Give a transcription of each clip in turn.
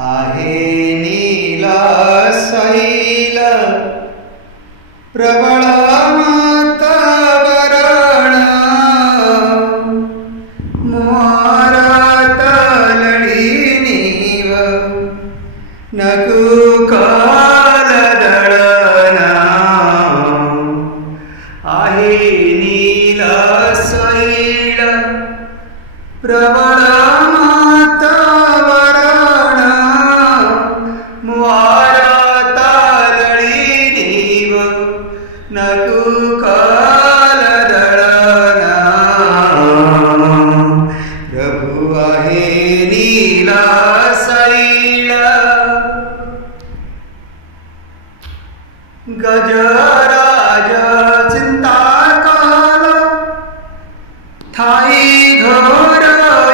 आहे नील शैल प्रबळ वातावरण मोर तलडी नीव नको कालदळना आहे नील शैल प्रबळ गजराज चिंताकाल थाई घोर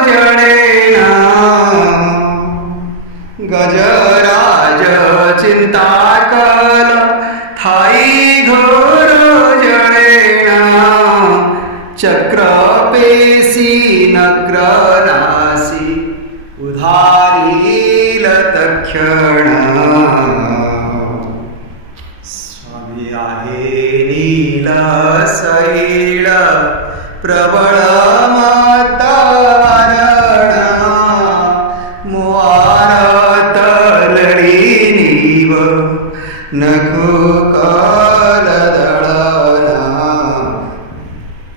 जडेना गजराज चिंताकाल थाई घोर जडेना चक्रपेशी नग्रनासी उधारील तक्षणा आहे नील शैल प्रबळ वातावरण मोर तलडी नीव नको कालदळना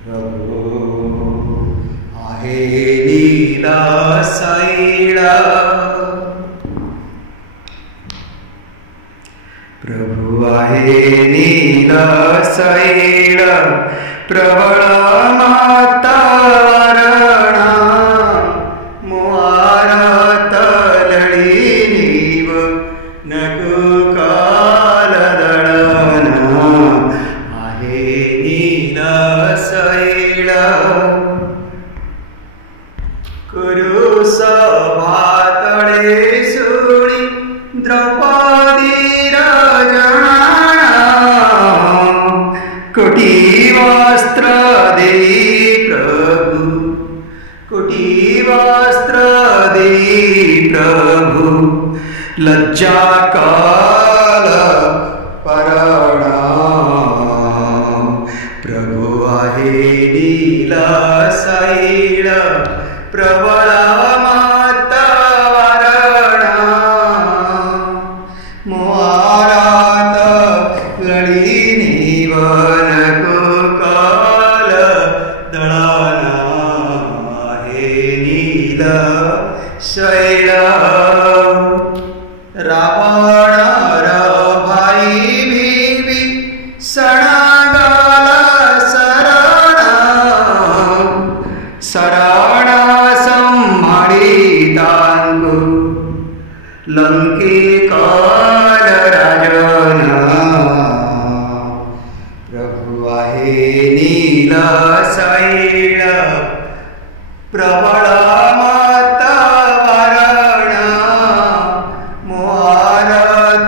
प्रभु आहे नील शैल प्रभु आहे नील शैल प्रबळ वातावरण मोर तलडी नीव नको कालदळना आहे नील शैल कुरु सभातळे सुणी द्रौपदी कोटी वस्त्र देई प्रभु कोटी वस्त्र देई प्रभु लज्जा काल परणा प्रभु आहे नील शैल प्रबळ वातावरण मोर तलडी नीव नको कालदळना आहे नील शैल रावण भाई भीवी सणागाला शरण शरण संभाळितांगु लंकेकार राजना प्रभु आहे नील शैल प्रबळ वातावरण मोर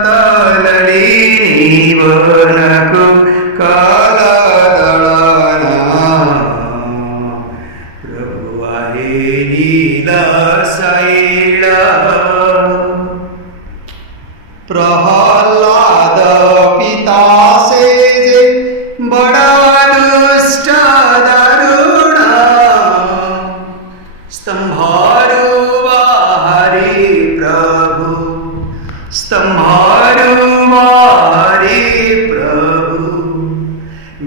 तलडी नीव नको कालदळना प्रभु आहे नील शैल प्रहलाद पितासे जे बड़ा दुष्ट दारुण स्तंभारु बाहरी प्रभु स्तंभारु बाहरी प्रभु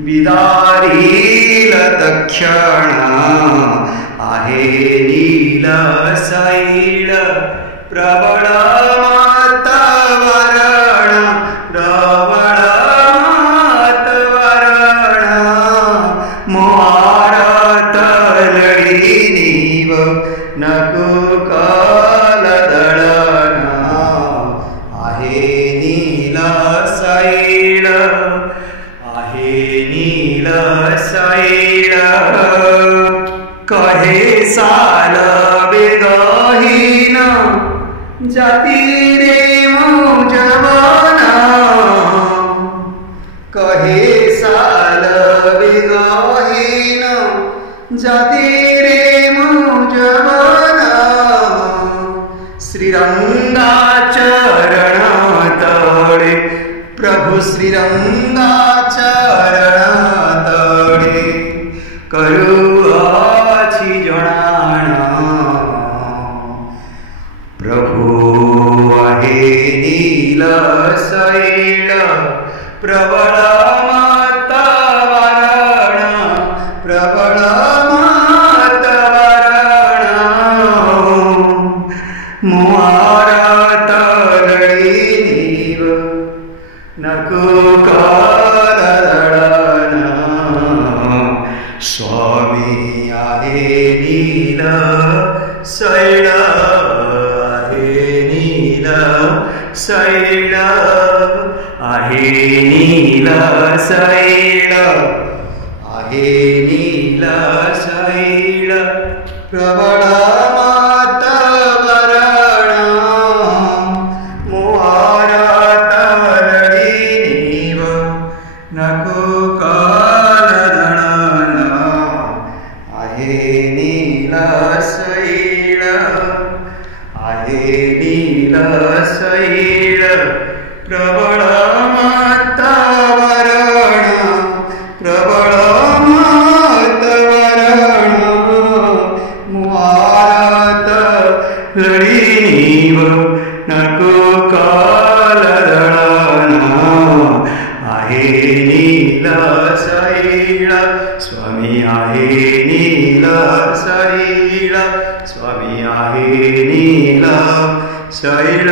विदारील तक्षणा आहे नील शैल प्रबळ वातावरण प्रबळ वातावरण मोर तलडी नीव नको कालदळना आहे नील शैल आहे नील शैल कहे साल बेगहीन जाती रे मौजवाना कहे साल बेगहीन जाती रे मौजवाना श्रीरंगा श्रीरंगाच्या तळे करुआची जणाण प्रभू आहे नील सैल प्रबळ मातवरण प्रबळ मातवरण मुहारात लढी नीव नको कालदळण स्वामी आहे नील सैल आहे नील सैल आहे नील सैल आहे नील सैल प्रबळ मातवरण मुहारात लढी नीव नको कालदळण आहे नील सैल आहे नील सैल प्रबळ मातवरण प्रबळ मातवरण मुहारात लढी नीव नको कालदळण आहे नील सैल स्वामी आहे नील सैल स्वामी आहे नील सैल